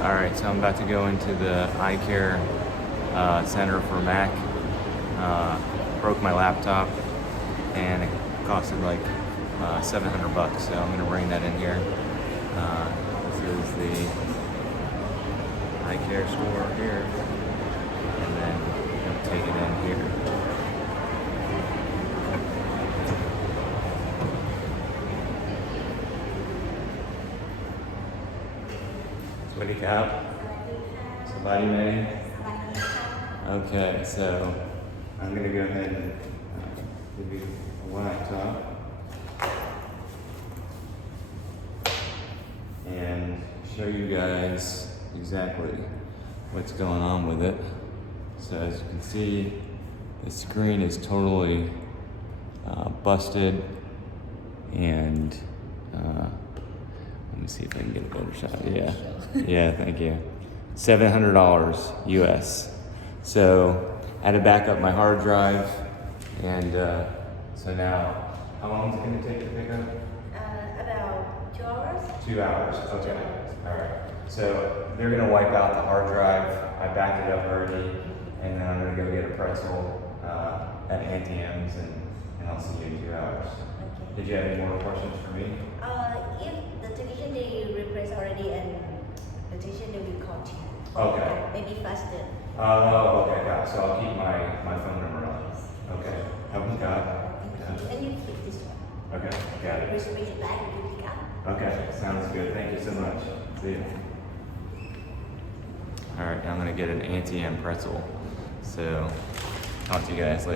Alright, so I'm about to go into the eye care center for Mac. Broke my laptop and it costed like $700, so I'm gonna bring that in here. This is the eye care store here, and then I'm gonna take it in here. Sweaty cap. Somebody made. Okay, so I'm gonna go ahead and give you a laptop and show you guys exactly what's going on with it. So as you can see, the screen is totally busted, and let me see if I can get a better shot. Yeah, yeah, thank you. $700 US. So I had to back up my hard drive, and so now, how long is it going to take to pick up? About 2 hours. 2 hours, okay. All right. So they're going to wipe out the hard drive. I backed it up already, and then I'm going to go get a pretzel at ATMs, and I'll see you in 2 hours. Okay. Did you have any more questions for me? If the technician they replace already and the technician they will call you. Okay. Maybe faster. Oh, okay, got it. So I'll keep my phone number on. Okay. Help me God. And you pick this one. Okay, got it. Raise it back, you pick up. Okay, sounds good. Thank you so much. See you. All right, I'm gonna get an ATM pretzel. So, talk to you guys later.